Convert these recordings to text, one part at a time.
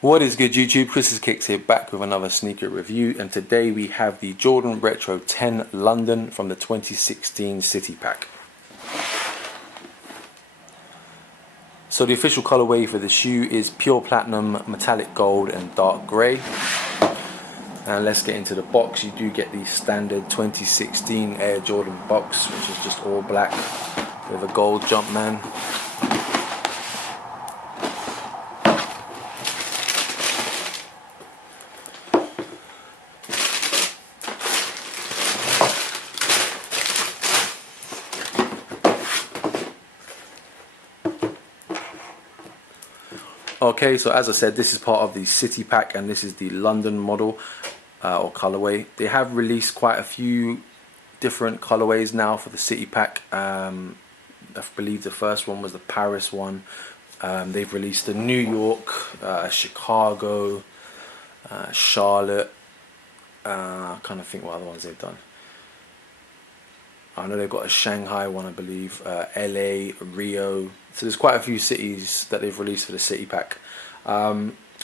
What is good, YouTube? Chris's Kicks here, back with another sneaker review, and today we have the Jordan Retro 10 London from the 2016 City Pack. So the official colorway for the shoe is pure platinum, metallic gold and dark grey. And let's get into the box. You do get the standard 2016 Air Jordan box, which is just all black with a gold Jumpman. Okay, so as I said, this is part of the City Pack, and this is the London model or colorway. They have released quite a few different colorways now for the City Pack. I believe the first one was the Paris one. They've released the New York, Chicago, Charlotte. I kind of think what other ones they've done. I know they've got a Shanghai one, I believe, LA, Rio. So there's quite a few cities that they've released for the City Pack.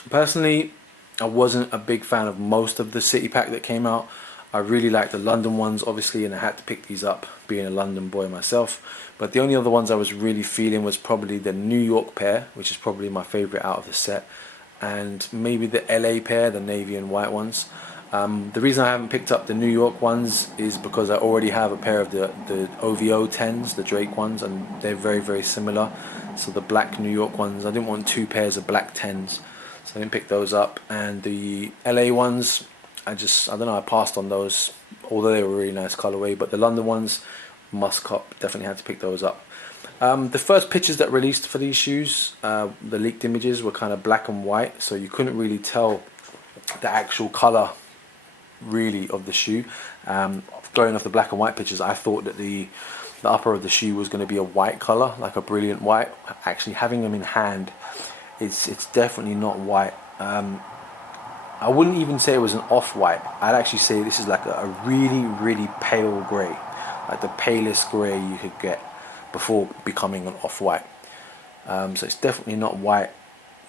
Personally, I wasn't a big fan of most of the City Pack that came out. I really liked the London ones, obviously, and I had to pick these up, being a London boy myself. But the only other ones I was really feeling was probably the New York pair, which is probably my favourite out of the set, and maybe the LA pair, the navy and white ones. The reason I haven't picked up the New York ones is because I already have a pair of the OVO 10s, the Drake ones, and they're very similar. So the black New York ones, I didn't want two pairs of black 10s, so I didn't pick those up. And the LA ones, I don't know, I passed on those, although they were really nice colorway. But the London ones, must cop, definitely had to pick those up. The first pictures that released for these shoes, the leaked images, were kind of black and white, so you couldn't really tell the actual color really of the shoe. Going off the black and white pictures, I thought that the upper of the shoe was going to be a white color, like a brilliant white. Actually, having them in hand, it's definitely not white. I wouldn't even say it was an off-white. I'd actually say this is like a really pale grey, like the palest grey you could get before becoming an off-white. So it's definitely not white.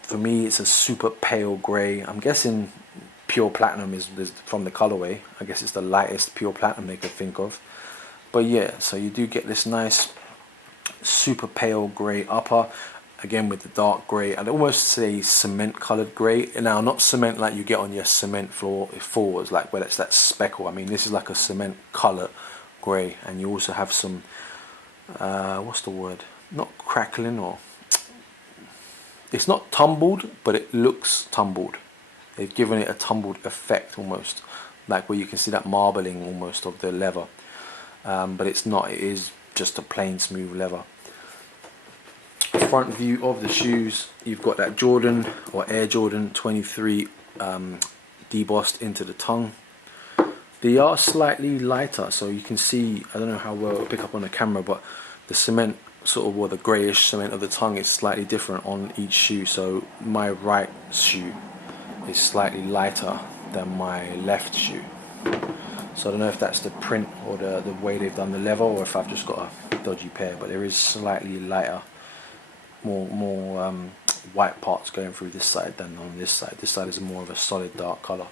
For me, it's a super pale grey. I'm guessing pure platinum is from the colorway. I guess it's the lightest pure platinum they could think of. But yeah, so you do get this nice super pale grey upper, again with the dark grey. I'd almost say cement coloured grey. Now, not cement like you get on your cement floors, like where it's that speckle. I mean, this is like a cement colour grey, and you also have some what's the word? Not crackling, or it's not tumbled, but it looks tumbled. They've given it a tumbled effect almost, like where you can see that marbling almost of the leather. But it's not, it is just a plain smooth leather. Front view of the shoes, you've got that Jordan or Air Jordan 23 debossed into the tongue. They are slightly lighter, so you can see, I don't know how well it'll pick up on the camera, but the cement sort of, or the greyish cement of the tongue is slightly different on each shoe. So my right shoe is slightly lighter than my left shoe. So I don't know if that's the print or the way they've done the leather, or if I've just got a dodgy pair, but there is slightly lighter, more white parts going through this side than on this side. This side is more of a solid dark colour.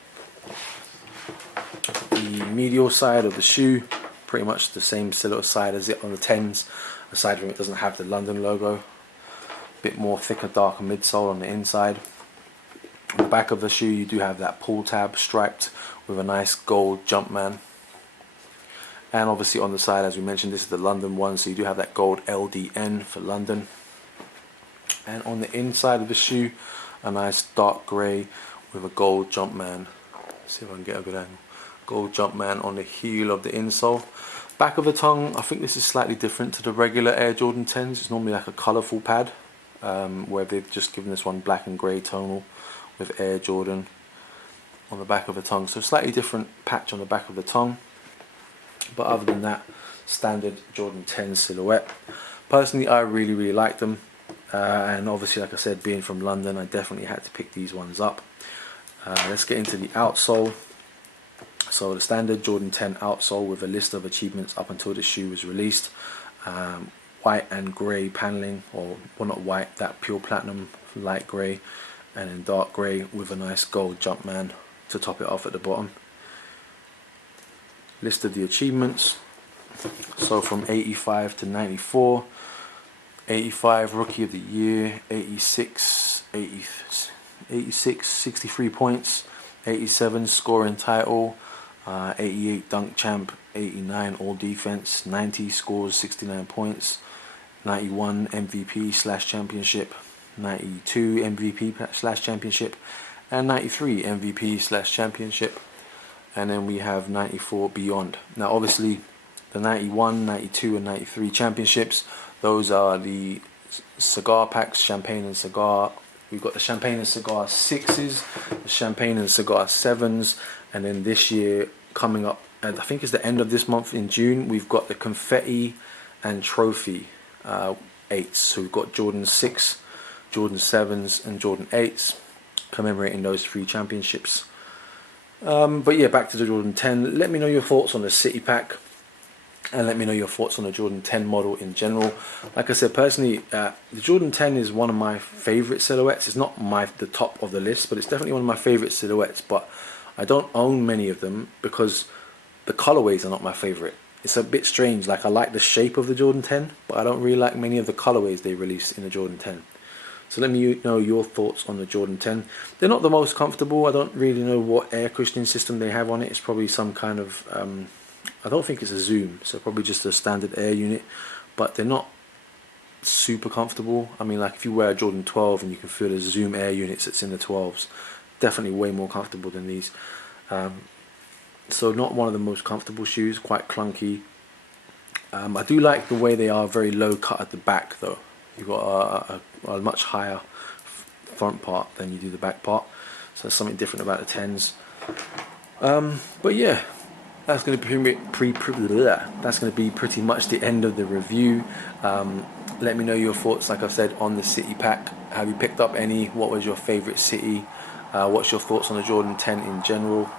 The medial side of the shoe, pretty much the same silhouette side as it on the 10s, aside from it doesn't have the London logo. Bit more thicker, darker midsole on the inside. On the back of the shoe, you do have that pull tab striped with a nice gold Jumpman. And obviously on the side, as we mentioned, this is the London one, so you do have that gold LDN for London. And on the inside of the shoe, a nice dark grey with a gold Jumpman. Let's see if I can get a good angle. Gold Jumpman on the heel of the insole. Back of the tongue, I think this is slightly different to the regular Air Jordan 10s. It's normally like a colourful pad, where they've just given this one black and grey tonal with Air Jordan on the back of the tongue. So slightly different patch on the back of the tongue. But other than that, standard Jordan 10 silhouette. Personally, I really like them. And obviously, like I said, being from London, I definitely had to pick these ones up. Let's get into the outsole. So the standard Jordan 10 outsole with a list of achievements up until the shoe was released. White and grey paneling, or well, not white, that pure platinum light grey, and then dark grey with a nice gold Jumpman to top it off at the bottom. List of the achievements. So from 85 to 94, 85 Rookie of the Year, 86, 63 points, 87 Scoring Title, 88 Dunk Champ, 89 All Defense, 90 Scores 69 points, 91 MVP / Championship, 92 MVP / Championship, and 93 MVP / Championship. And then we have 94 Beyond. Now obviously the 91, 92 and 93 championships, those are the cigar packs, champagne and cigar. We've got the champagne and cigar 6s, the champagne and cigar 7s, and then this year coming up, I think it's the end of this month in June, we've got the confetti and trophy 8s. So we've got Jordan 6, Jordan 7s and Jordan 8s, commemorating those 3 championships. But yeah, back to the Jordan 10. Let me know your thoughts on the City Pack, and let me know your thoughts on the Jordan 10 model in general. Like I said, personally, the Jordan 10 is one of my favorite silhouettes. It's not the top of the list, but it's definitely one of my favorite silhouettes. But I don't own many of them because the colorways are not my favorite. It's a bit strange. Like, I like the shape of the Jordan 10, but I don't really like many of the colorways they released in the Jordan 10. So let me know your thoughts on the Jordan 10. They're not the most comfortable. I don't really know what air cushioning system they have on it. It's probably some kind of I don't think it's a Zoom, so probably just a standard air unit, but they're not super comfortable. I mean, like if you wear a Jordan 12 and you can feel the Zoom air units that's in the 12s, definitely way more comfortable than these. So not one of the most comfortable shoes, quite clunky. I do like the way they are very low cut at the back though. You've got a much higher front part than you do the back part, so there's something different about the 10s. But yeah, that's going to be pretty much the end of the review. Let me know your thoughts, like I said, on the City Pack. Have you picked up any? What was your favourite city? What's your thoughts on the Jordan 10 in general?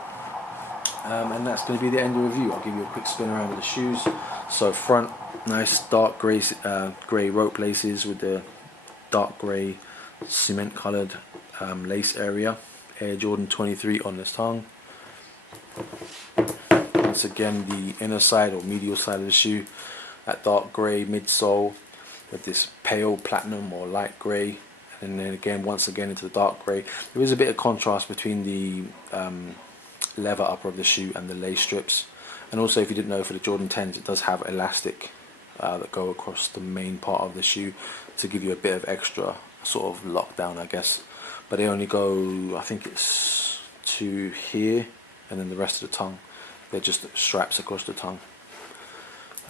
And that's going to be the end of the review. I'll give you a quick spin around of the shoes. So front, nice dark grey rope laces with the dark grey cement coloured lace area. Air Jordan 23 on the tongue. Once again, the inner side or medial side of the shoe, that dark grey midsole with this pale platinum or light grey, and then again once again into the dark grey. There is a bit of contrast between the leather upper of the shoe and the lace strips. And also, if you didn't know, for the Jordan 10s it does have elastic that go across the main part of the shoe to give you a bit of extra sort of lockdown, I guess. But they only go, I think it's to here, and then the rest of the tongue, they're just straps across the tongue.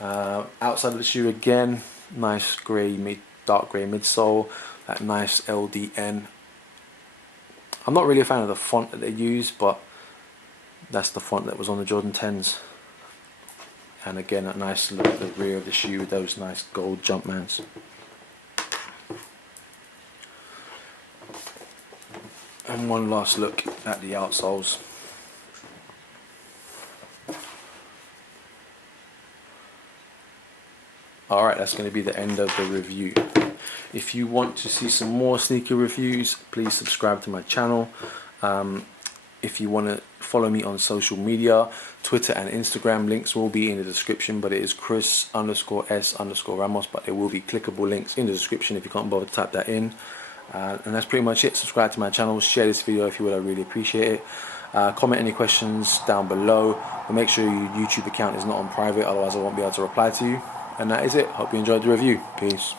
Outside of the shoe again, nice dark grey midsole, that nice LDN. I'm not really a fan of the font that they use, but that's the font that was on the Jordan 10s. And again, a nice look at the rear of the shoe with those nice gold Jumpmans. And one last look at the outsoles. Alright, that's going to be the end of the review. If you want to see some more sneaker reviews, please subscribe to my channel. If you want to follow me on social media, Twitter and Instagram, links will be in the description, but it is Chris_S_Ramos, but there will be clickable links in the description if you can't bother to type that in. And that's pretty much it. Subscribe to my channel, share this video if you would, I really appreciate it. Comment any questions down below, but make sure your YouTube account is not on private, otherwise I won't be able to reply to you. And that is it. Hope you enjoyed the review. Peace.